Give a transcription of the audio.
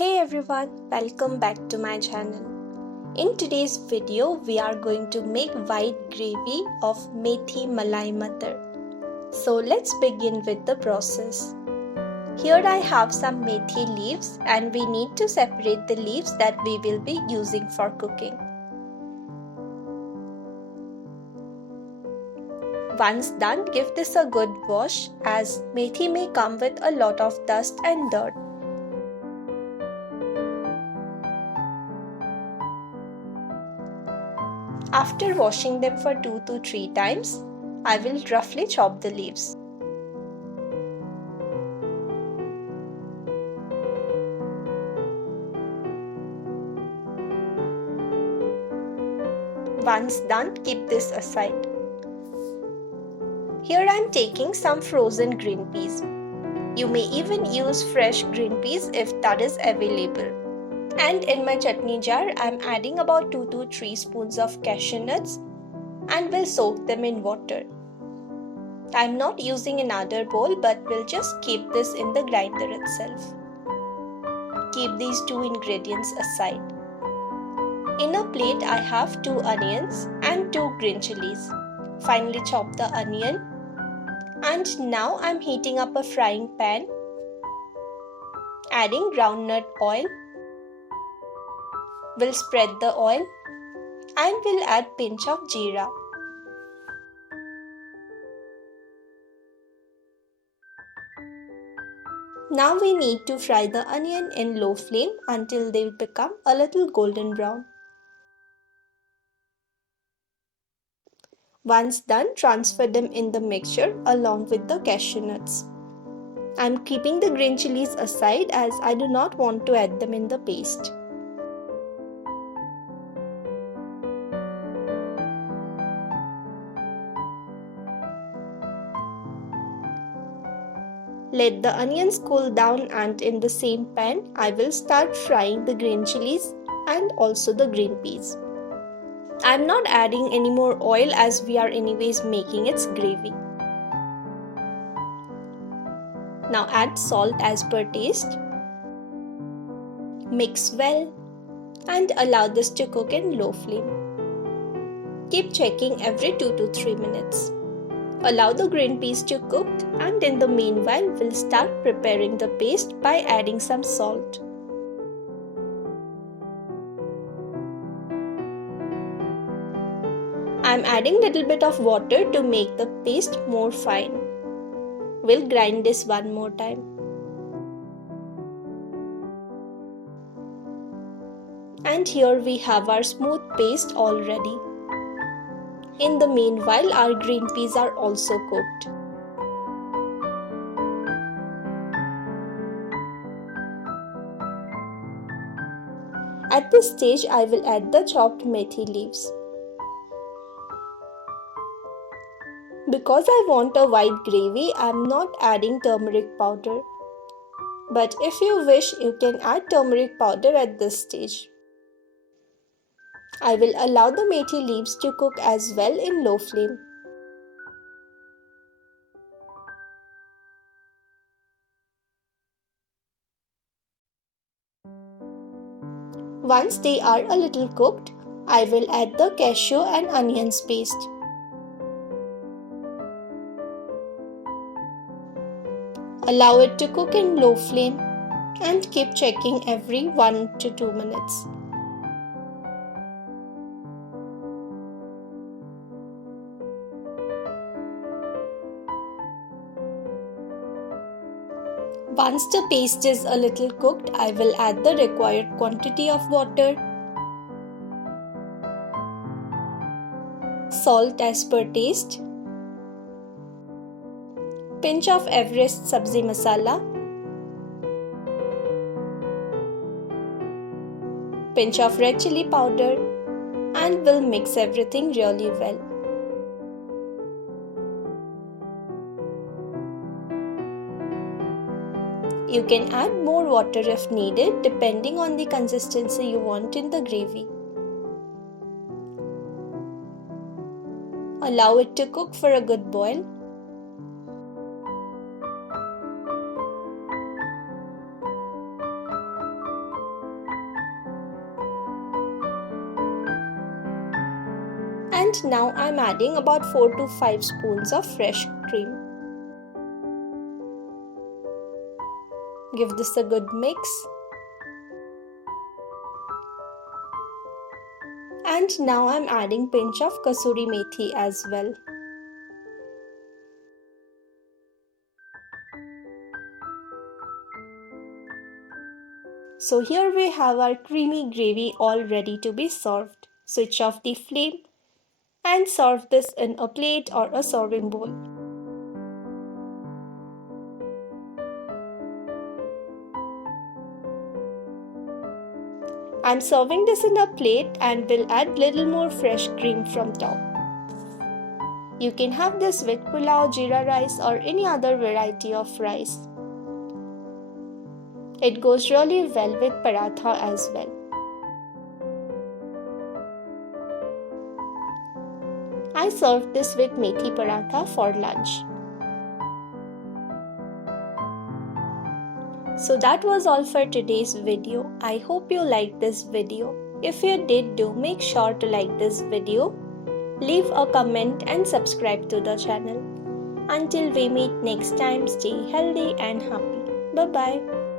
Hey everyone, welcome back to my channel. In today's video, we are going to make white gravy of Methi Malai Matar. So let's begin with the process. Here I have some methi leaves and we need to separate the leaves that we will be using for cooking. Once done, give this a good wash as methi may come with a lot of dust and dirt. After washing them for 2 to 3 times, I will roughly chop the leaves. Once done, keep this aside. Here I am taking some frozen green peas. You may even use fresh green peas if that is available. And in my chutney jar, I am adding about 2 to 3 spoons of cashew nuts and will soak them in water. I am not using another bowl but will just keep this in the grinder itself. Keep these two ingredients aside. In a plate, I have 2 onions and 2 green chilies. Finely chop the onion. And now I am heating up a frying pan, adding groundnut oil. We'll spread the oil and we'll add pinch of jeera. Now we need to fry the onion in low flame until they become a little golden brown. Once done, transfer them in the mixture along with the cashew nuts. I am keeping the green chilies aside as I do not want to add them in the paste. Let the onions cool down and in the same pan, I will start frying the green chilies and also the green peas. I am not adding any more oil as we are anyways making its gravy. Now add salt as per taste. Mix well and allow this to cook in low flame. Keep checking every 2 to 3 minutes. Allow the green peas to cook and in the meanwhile we'll start preparing the paste by adding some salt. I'm adding little bit of water to make the paste more fine. We'll grind this one more time. And here we have our smooth paste already. In the meanwhile, our green peas are also cooked. At this stage, I will add the chopped methi leaves. Because I want a white gravy, I am not adding turmeric powder. But if you wish, you can add turmeric powder at this stage. I will allow the methi leaves to cook as well in low flame. Once they are a little cooked, I will add the cashew and onions paste. Allow it to cook in low flame and keep checking every 1 to 2 minutes. Once the paste is a little cooked, I will add the required quantity of water, salt as per taste, pinch of Everest sabzi masala, pinch of red chili powder, and will mix everything really well. You can add more water if needed depending on the consistency you want in the gravy. Allow it to cook for a good boil. And now I'm adding about 4 to 5 spoons of fresh cream. Give this a good mix. And now I'm adding pinch of kasuri methi as well. So here we have our creamy gravy all ready to be served. Switch off the flame and serve this in a plate or a serving bowl. I'm serving this in a plate and will add little more fresh cream from top. You can have this with pulao, jeera rice or any other variety of rice. It goes really well with paratha as well. I served this with methi paratha for lunch. So that was all for today's video. I hope you liked this video. If you did, do make sure to like this video, leave a comment and subscribe to the channel. Until we meet next time, stay healthy and happy. Bye bye.